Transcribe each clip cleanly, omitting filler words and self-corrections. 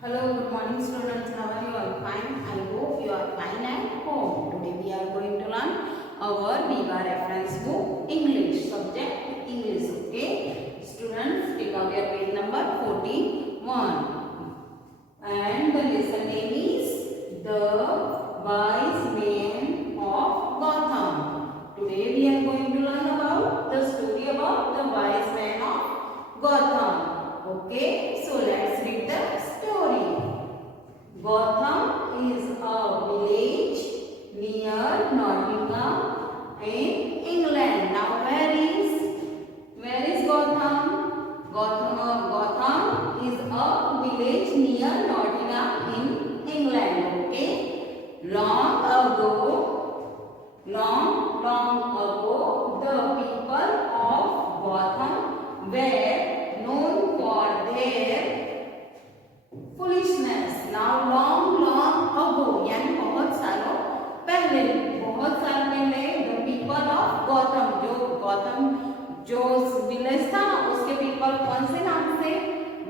Hello, good morning students. How are you all? Fine. I hope you are fine at home. Today we are going to learn our Viva reference book English subject English. Okay, students, take out your page number 41, and the lesson name is The Wise Men of Gotham. Today we are going to learn about the story about the wise men of Gotham. Okay, so let's read the story. Gotham is a village near Nottingham in England. Now where is Gotham? Gotham is a village near Nottingham in England. Okay. Long ago, the people of Gotham were known for their foolishness. Now long ago, यानी बहुत सालों पहले the people of Gotham जो village था उसके people कौन से नाम से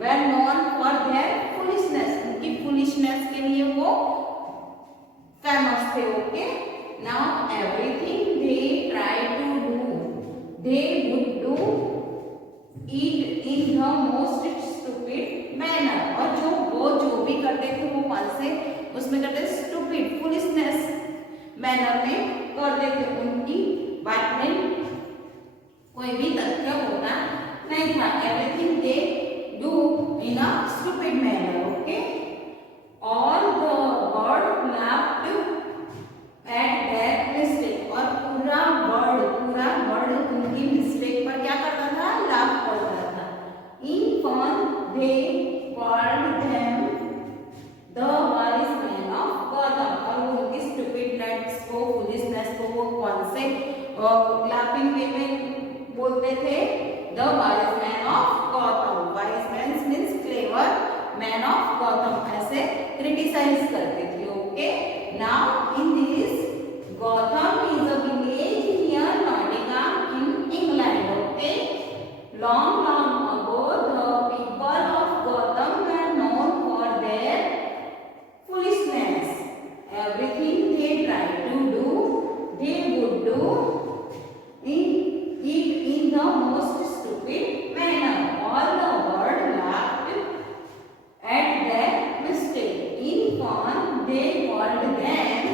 were known for their foolishness. उनकी foolishness के लिए वो famous थे. Okay. Now everything they try to do, they would do it in the most stupid manner. और जो भी करते थे वो कौन से उसमें करते stupid foolishness manner में करते थे. उनकी बात में कोई भी तथ्य होता नहीं था. Everything they do in a stupid manner. Okay. All the world laughed at their mistake. और पूरा वर्ल्ड उनकी मिस्टेक पर क्या करता था? लाभ करता था. In fun they called them the wise men of Gotham. और वो उनकी stupidness को foolishness को वो कौन से laughing way में बोलते थे? The wise men of Gotham. Wise men means clever men of Gotham. ऐसे criticize करते थे. Okay. Now in this Gotham is a village near Nottingham in England. Okay. Long ago, the people of Gotham were known for their foolishness. Everything they tried to do, they would do in the most stupid manner. All the world laughed at their mistake. In fun, they called them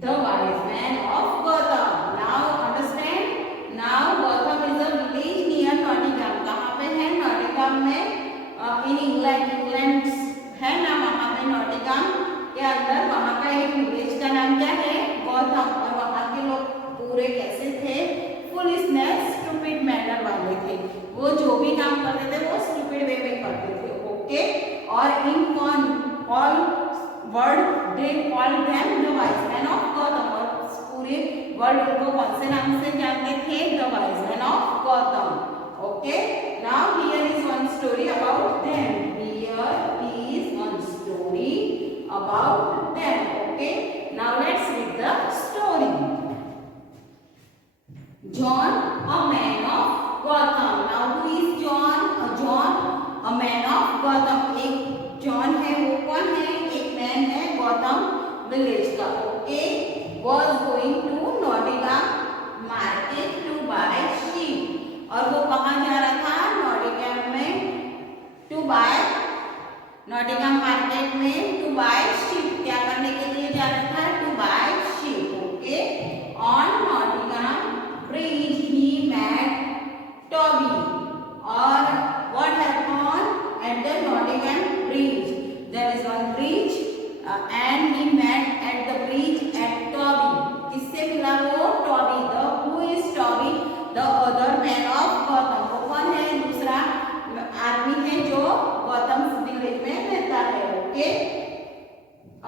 the wise men of Gotham. Now understand. Now Gotham is a village near Nottingham. कहाँ पे है? Nottingham में in England है ना, वहाँ पे Nottingham के अंदर वहाँ का एक विलेज का नाम क्या है? Gotham. और वहाँ के लोग पूरे कैसे थे? Foolishness, stupid manner वाले थे. वो जो भी काम करते थे वो stupid way में करते थे. Okay. और in fun all world they call them the wise man of Gautam. और पूरे वर्ल्ड उनको कौन से नाम से जानते थे? The wise man of Gotham. Okay. Now here is one story about them. Here is one story about them. Okay. Now let's read the story. John a man of Gotham. Now who is John? A man of Gotham. एक John है, वो कौन है? एक man है Gotham village का. Okay. Was going to Nottingham market to buy sheep. और वो कहाँ जा रहा था? नॉटिंघम में टू बाय नॉटिंघम मार्केट में टू बाय शीप. क्या करने के लिए जा रहा था? To buy sheep. Okay. On Nottingham bridge he met Toby. और what happened at the Nottingham bridge? There is one bridge and he met at the bridge at Toby. किससे मिला वो? Toby. The who is Toby? The other man of Gotham. वो कौन है? दूसरा आदमी है जो Gotham village में रहता है. Okay.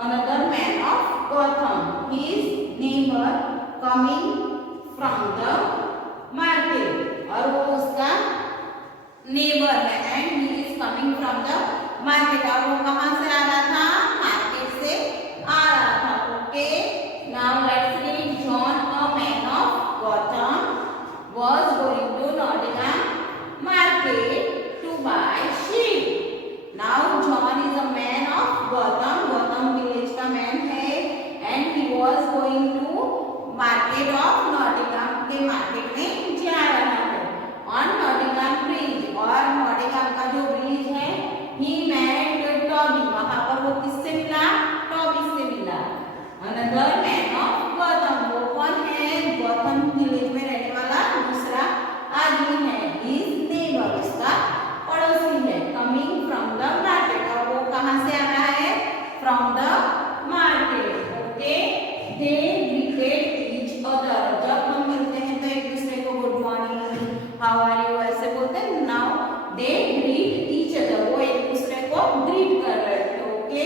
Another man of Gotham. His neighbor coming from the market. और वो उसका नेबर है and he is coming from the market. और वो कहाँ से आ रहा था? मार्केट से आ रहा था. Okay. Now let's read. John a man of Gotham was going to Nottingham market to buy sheep. Now John is Gotham, Gotham village का मैन है and he was going to market of Nottingham के market में जा रहा है on Nottingham bridge और Nottingham का जो ब्रिज है ही मेट टॉबी, वहां पर वो किससे मिला? टॉबी से मिला। अनदर मैन ऑफ गौतम, वो कौन है? गौतम विलेज में रहने वाला दूसरा आदमी है। हिज नेबर, उसका पड़ोसी है। कमिंग फ्रॉम द मार्केट, और वो कहां से आ रहा है? From the market. Okay, they greeted each other, जब हम मिलते हैं तो एक दूसरे को good morning, how are you ऐसे बोलते हैं। Now they greet each other, वो एक दूसरे को ग्रीट कर रहे थे। Okay,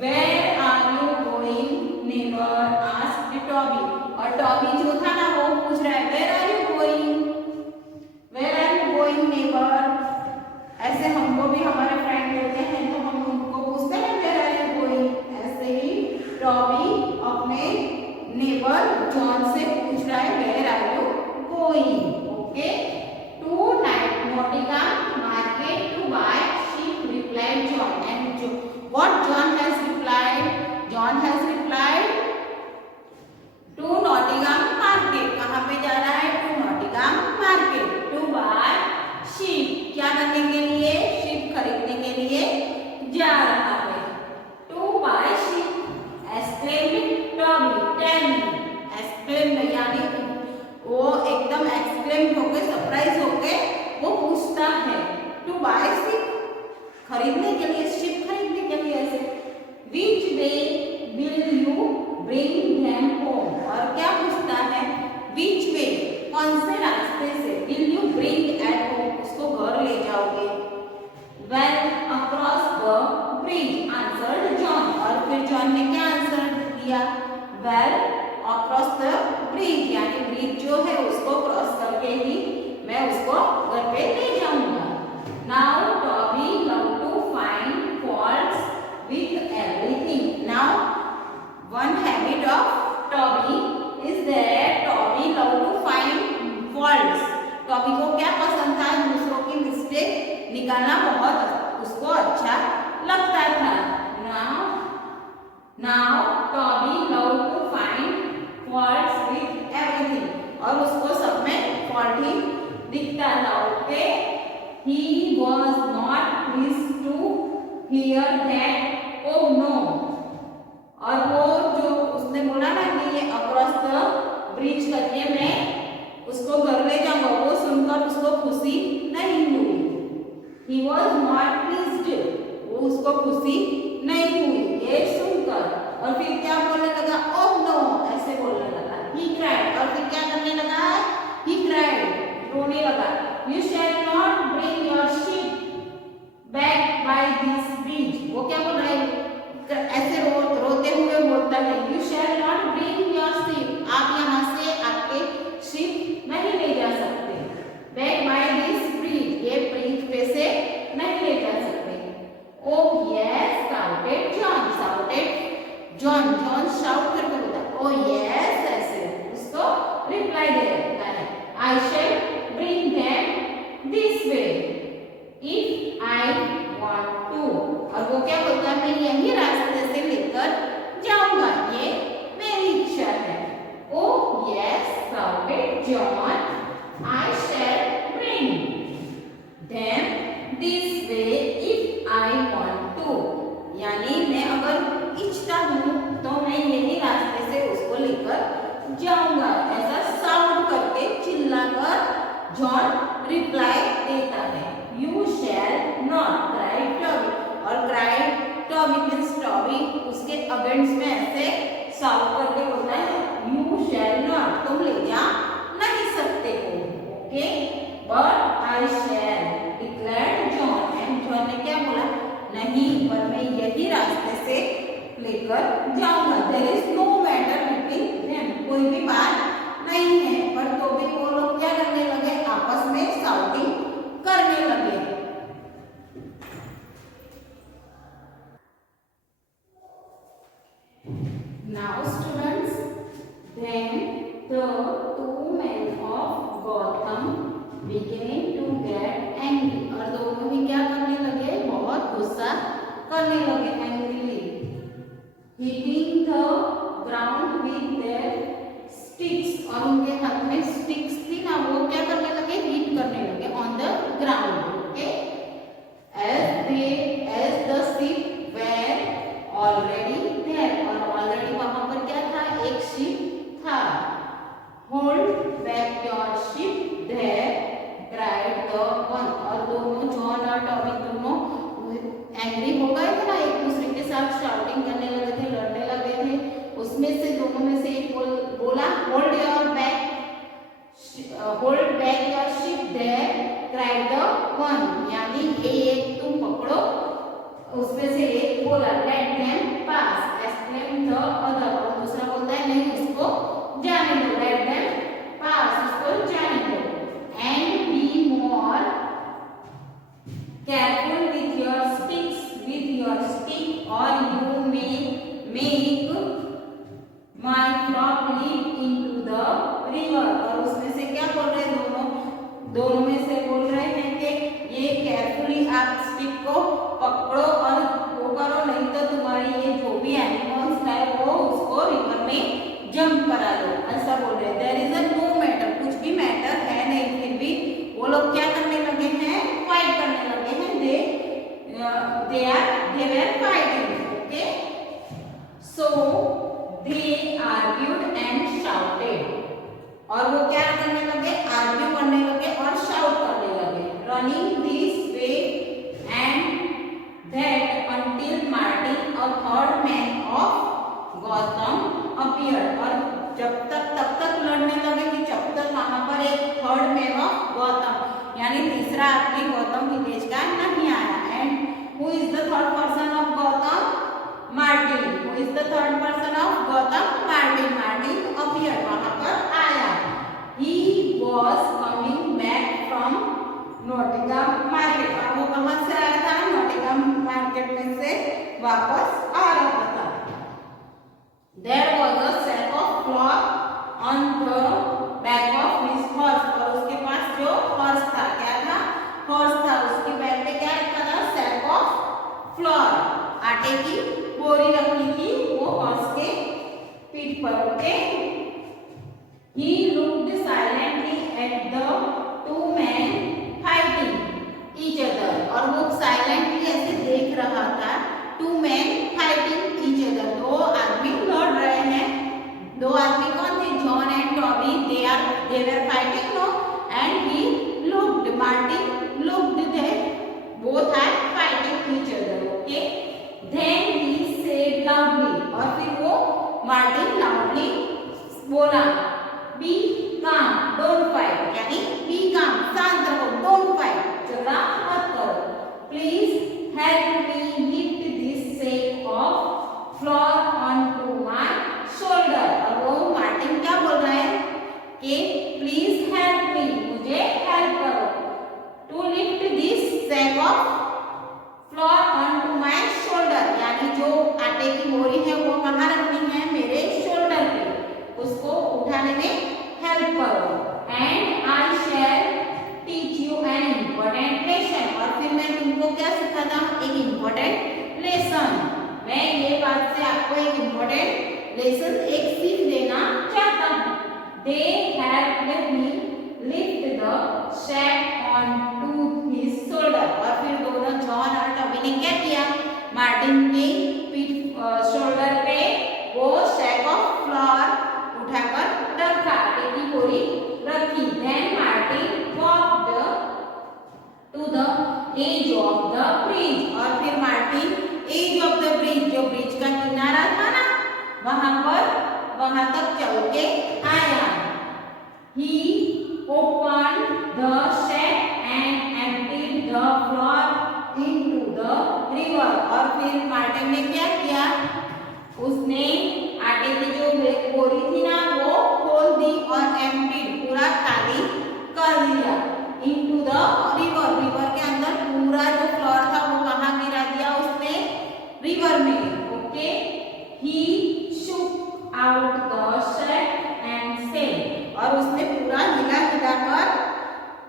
where are you going neighbour asked Toby, और टॉबी जो था ना वो पूछ रहा है where are you going, where are you going neighbour. ऐसे हमको भी हमारे फ्रेंड मिलते हैं तो हम उनको पूछते हैं वेयर आर यू गोइंग, ऐसे ही टॉबी अपने नेबर जॉन से पूछ रहा है where are you going. Okay, to Nottingham market to buy sheep, replied John, and what John has replied? John has replied to Nottingham market, कहाँ पे जा रहा है? to Nottingham market to buy sheep, क्या करने के लिए? sheep खरीदने के लिए जा रहा है। to buy sheep, exclaimed Tommy, tell me, exclaimed यानी वो एकदम exclaimed होके सरप्राइज होके वो पूछता है टू बाय शिप, खरीदने के लिए, शिप खरीदने के लिए ऐसे। Which way will you bring them home, और क्या पूछता है? विच वे, कौन से रास्ते से, will you bring at home, उसको घर ले जाओगे। Well across the bridge answered John, और फिर जॉन ने क्या आंसर दिया? वेल अक्रॉस द ब्रिज, यानी ब्रिज जो है उसको क्रॉस करके ही मैं उसको घर पे ले जाऊंगा। Now Toby love to find faults with everything, now one habit of Toby is that Toby love to find faults, Toby को क्या पसंद था? दूसरों की मिस्टेक निकालना बहुत उसको अच्छा लगता था। Now Toby love to find faults with everything, और उसको सब में फॉल्ट ही दिखता था। Okay, he was not pleased to hear that, oh no, और वो जो उसने बोला ना कि ये अक्रॉस द ब्रिज करके मैं उसको घर ले जाऊंगा, वो सुनकर उसको खुशी नहीं हुई। he was not pleased, वो उसको खुशी नहीं हुई ये सुनकर, और फिर क्या बोलने लगा? oh no, ऐसे बोलने लगा। he cried, और फिर क्या करने लगा? he cried, रोने लगा। You shall not bring your ship back by this bridge, वो क्या बोल रहा है? ऐसे रोते हुए बोलता है You shall not bring your ship, आप यहाँ से आपके शिप नहीं ले जा सकते। Back by this bridge, ये ब्रिज पे से नहीं ले जा सकते। Oh yes, shouted John, shouted John, John shout करके बोलता Oh yes, ऐसे उसको रिप्लाई दे देता है I shall bring them this way if I want to, और वो क्या बोलता है? मैं यही रास्ते से लेकर जाऊंगा, ये मेरी इच्छा है। Oh yes, shouted John, I shall bring them this way if I want to, यानी मैं अगर इच्छता हूँ तो मैं यही रास्ते से उसको लेकर जाऊंगा, ऐसा साउंड करके चिल्लाकर जॉन रिप्लाई देता है। You shall not, cried Toby, और cried Toby means Toby उसके अगेंस्ट में ऐसे साउंड करके बोलता है You shall not, तुम ले जा नहीं सकते हो। Okay, but I shall, declared John, and John ने क्या बोला? नहीं, पर मैं यही रास्ते से लेकर जाऊंगा। There is no matter between them, कोई भी बात नहीं है। पर तो भी वो लोग क्या करने लगे? आपस में साउटिंग करने लगे। Now students, then the two men of Gotham began to get angry, और दोनों ही क्या करने लगे? बहुत गुस्सा करने लगे। Angrily ground with their sticks, और उनके हाथ में sticks थी ना, वो क्या करने लगे, hit करने लगे on the ground. Okay, as the ship were already there, और already वहां पर क्या था, एक ship था. Hold back your ship there, cried the one. और दोनों जॉन और टॉमी दोनों एंग्री हो गए थे ना, एक दूसरे के साथ शाउटिंग करने लगे थे, लड़ने लगे थे. उसमें से दोनों में से एक बोला hold back your ship there, cried the one, यानी ये एक तुम पकड़ो. उसमें से एक बोला let them pass, exclaim the other, और दूसरा बोलता है नहीं उसको जाने दो, लेट देम पास, उसको जाने दो. And be more careful with your stick or you may make my frog leap into the river. और उसमें से क्या बोल रहे हैं, दोनों में से बोल रहे हैं कि ये केयरफुली आप स्टिक को पकड़ो और वो करो, नहीं तो तुम्हारी ये जो भी एनिमल्स है वो उसको रिवर में जंप करा दो, ऐसा बोल रहे हैं. There is a no matter, कुछ भी मैटर है नहीं, फिर भी वो लोग क्या करने लगे हैं, फाइट करने लगे हैं. they were fighting. Okay, so they argued and shouted. और वो क्या करने लगे, आर्ग्यू करने लगे और शाउट करने लगे. Running this way and that until Martin, a third man of Gotham appeared. और तब तक लड़ने लगे कि जब तक वहां पर एक थर्ड मैन ऑफ गौतम, यानी तीसरा आदमी गौतम विलेज का नहीं आया. And who is the third person of Gautam, Martin. Who is the third person of Gautam, Martin. Martin appear, वहां पर आया. He was coming back from Nottingham market. अब वो कहां से आया था, नॉटिंघम मार्केट में से वापस आ रहा था. There was a sack of flour on the back of his horse. और उसके पास जो हॉर्स था, क्या था, हॉर्स था, उसके बैक पे क्या रखा था, सैक ऑफ फ्लोर, आटे की बोरी रखी थी वो हॉर्स के पीठ पर. Okay, he looked silently at the two men fighting each other. और वो साइलेंटली ऐसे देख रहा था, two men fighting each other, दो आदमी लड़ रहे हैं. दो आदमी कौन थे, John and Tommy. they were fighting, no, and he looked, Martin looked, they both are fighting each other. Okay, then he said loudly, और फिर वो मार्टिन loudly बोला, be calm, don't fight, यानी be calm, शांत रहो, don't fight, झगड़ा मत करो. Please help me lift this sack of flour onto my shoulder. और वो मार्टिन क्या बोल रहा है कि प्लीज हेल्प मी, मुझे हेल्प करो, to lift this sack of flour onto my shoulder, यानी जो आटे की बोरी है वो कहाँ रखनी है, मेरे शोल्डर पे, उसको उठाने में हेल्प करो. And I shall teach you an important lesson. और फिर मैं तुमको क्या सिखाता हूँ, एक इम्पोर्टेंट लेसन. मैं ये बात से आपको एक इम्पोर्टेंट लेसन, एक सीख देना चाहता हूँ. They helped me lift the sack onto his shoulder. और फिर दोनों जॉन और टॉमी ने क्या किया, मार्टिन की पीठ शोल्डर पे वो सैक ऑफ फ्लोर उठाकर रखा, आटे की बोरी रखी. Then Martin walked to the edge of the bridge. और फिर Martin edge of the bridge, जो ब्रिज का किनारा था ना, वहां तक चल के आया. He opened the sack and emptied the flour into the river. और फिर मार्टिन ने क्या किया, उसने आटे की जो बोरी थी ना वो खोल दी और एम्प्टीड, पूरा खाली कर दिया. into the river, रिवर के अंदर पूरा जो फ्लोर था वो कहाँ गिरा दिया उसने, रिवर में. Okay, he shook out the sack and said. और उसने पूरा हिला कर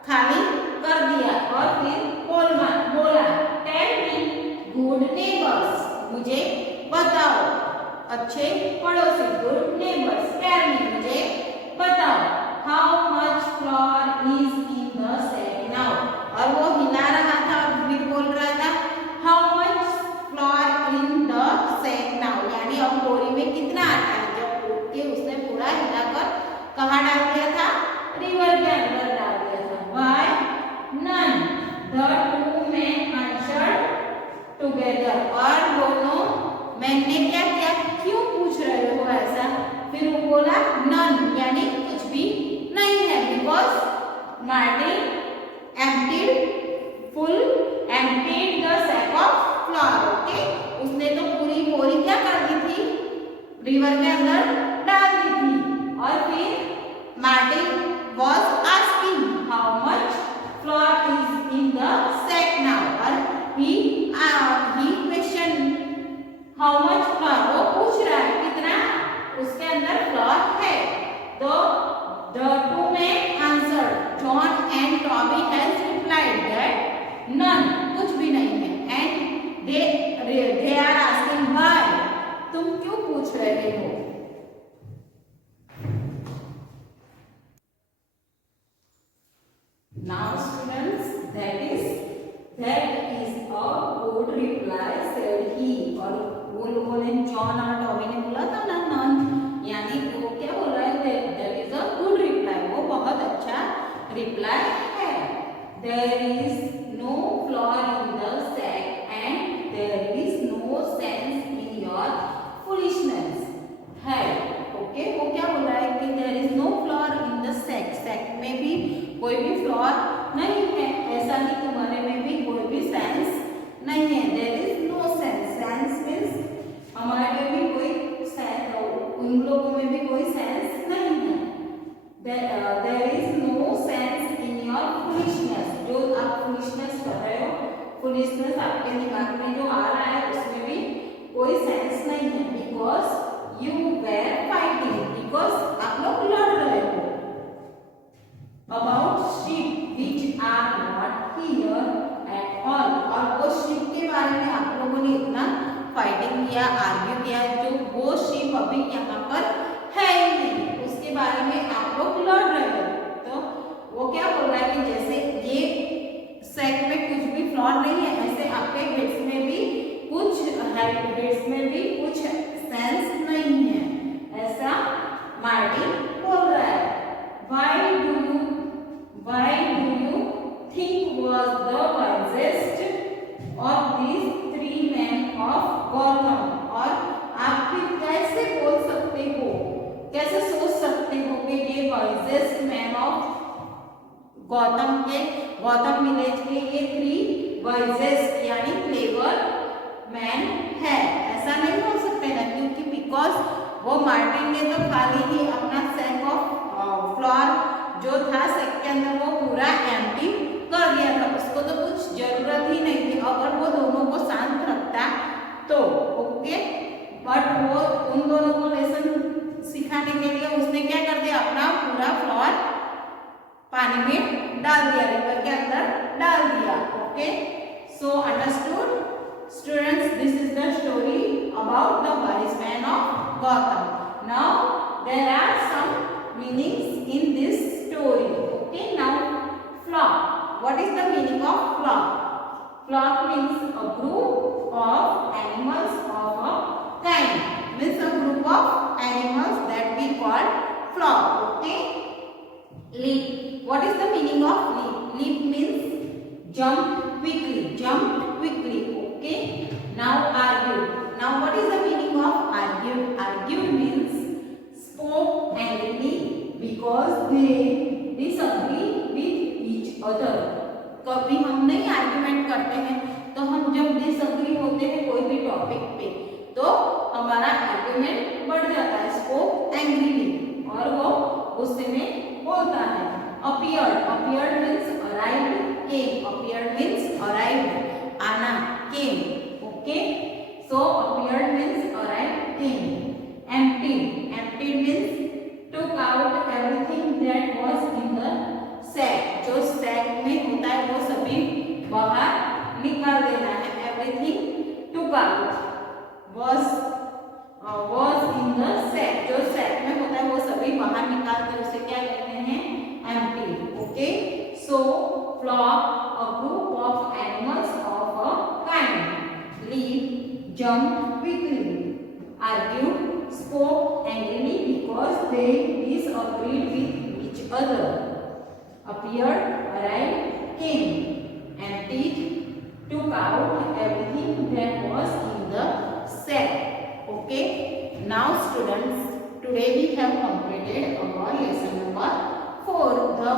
खाली कर दिया. और फिर बोला, tell me good neighbors, मुझे बताओ अच्छे पड़ोसी, गुड कहाँ डाल दिया था? रिवर के अंदर डाल दिया था। Why? None. The two men answered together. और दोनों मैन ने क्या किया? क्यों पूछ रहे हो ऐसा? फिर वो बोला none, यानी कुछ भी नहीं है। Because Martin emptied the sack of flour. Okay? उसने तो पूरी बोरी क्या कर दी थी? रिवर के अंदर डाल दी थी। और फिर Martin was asking how much flour is in the sack now. और he questioned how much flour. वो पूछ रहा है कितना उसके अंदर flour है। तो the two men answered. John and Toby has replied that none, कुछ भी नहीं है। And they are asking why. तुम क्यों पूछ रहे हो? Now students, that is a good reply said he. और वो लोगों ने जॉन और टॉमी ने बोला था ना none, यानी वो क्या बोल रहा है? that is a good reply. वो बहुत अच्छा reply है। There is no flour in the sack and there is no sense in your foolishness. है ओके, वो क्या बोल रहा है कि there is no flour in the sack. sack में भी कोई भी फ्लॉर नहीं है, ऐसा ही तुम्हारे में भी कोई भी सेंस नहीं है। There is no sense. sense means हमारे में भी कोई सेंस, उन लोगों में भी कोई सेंस नहीं है। There is no sense in your foolishness. जो आप foolishness कर रहे हो, foolishness आपके दिमाग में जो आ रहा है उसमें भी कोई सेंस नहीं है। Because you were fighting. Because आप लोग लड़ रहे हो about sheep which are not here at all. और वो sheep के बारे में आप लोगों ने इतना फाइटिंग किया, आर्ग्यू किया, जो वो sheep अभी यहाँ पर है ही नहीं, उसके बारे में आप लोग लड़ रहे हो। तो वो क्या बोल रहा है कि जैसे ये सैक में कुछ भी फ्लॉर नहीं है, ऐसे आपके हेड्स में भी कुछ सेंस नहीं है, ऐसा मार्टिन बोल रहा है। Why do you think was the wisest of these three men of Gotham? और आप फिर कैसे बोल सकते हो, कैसे सोच सकते हो कि ये wisest man of Gautam village के ये थ्री wisest यानी क्लेवर मैन है? ऐसा नहीं हो सकता ना, क्योंकि बिकॉज वो मार्टिन ने तो खाली ही अपना सैक ऑफ फ्लॉर जो था सैक के अंदर वो पूरा एम्प्टी कर दिया था, उसको तो कुछ जरूरत ही नहीं थी। अगर वो दोनों को शांत रखता तो ओके, बट वो उन दोनों को लेसन सिखाने के लिए उसने क्या कर दिया, अपना पूरा फ्लॉर पानी में डाल दिया, रिवर के अंदर डाल दिया। Okay, so understood students, this is the story about the wise man of Gotham. Now there are some meanings in this story. Okay, now flock. What is the meaning of flock? Flock means a group of animals of a kind. Means a group of animals that we call flock. Okay. Leap. What is the meaning of leap? Leap means jump quickly. Jump quickly. Okay. Now argue. Now what is the meaning of argue? Argue means spoke angrily because they disagree with each other. कभी हम नहीं argument करते हैं, तो हम जब disagree होते हैं कोई भी टॉपिक पे तो हमारा आर्ग्यूमेंट बढ़ जाता है, स्पोक एंग्रीली, और वो गुस्से में बोलता है। Appeared. Appeared means arrived. Came. Appeared means arrived, आना, came. Okay, so appeared means arrived, came. Emptied. Emptied means took out everything that was in the sack. जो sack में होता है वो सभी बाहर निकाल देना है। Everything took out was in the sack. जो sack में होता है वो सभी बाहर निकालते, उसे क्या कहते हैं? Emptied. Okay, so flock, a group of animals of a kind. Leap, jump quickly. Argue, spoke angrily because they disagreed with each other. Appeared, arrived, came, emptied, took out everything that was in the sack. Okay. Now students, today we have completed our lesson number 4, the